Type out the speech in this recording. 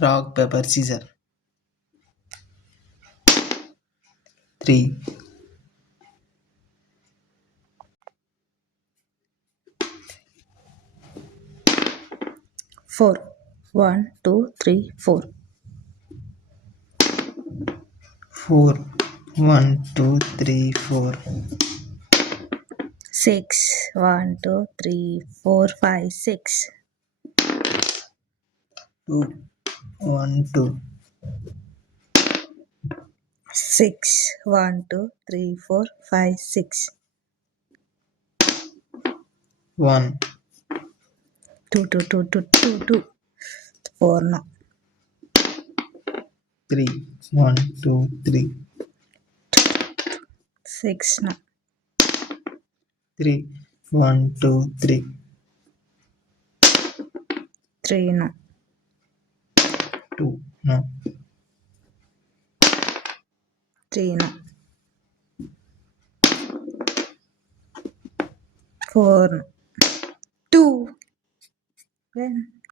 rock, paper, scissors. 3, 4. 1, 2, 3, 4. 4, 1, 2, 3, 4. 6. 1, 2, 3, 4, 5, 6. 2, 1, 2. 6. 1, 2, 3, 4, 5, 6. 1, 2, 2, 2, 2, 2, 2. 4 no. 3, 1, 2, 3. 6 no. 3, 1, 2, 3. 3 no. 2, no. 3 no. 4 no. 2. When?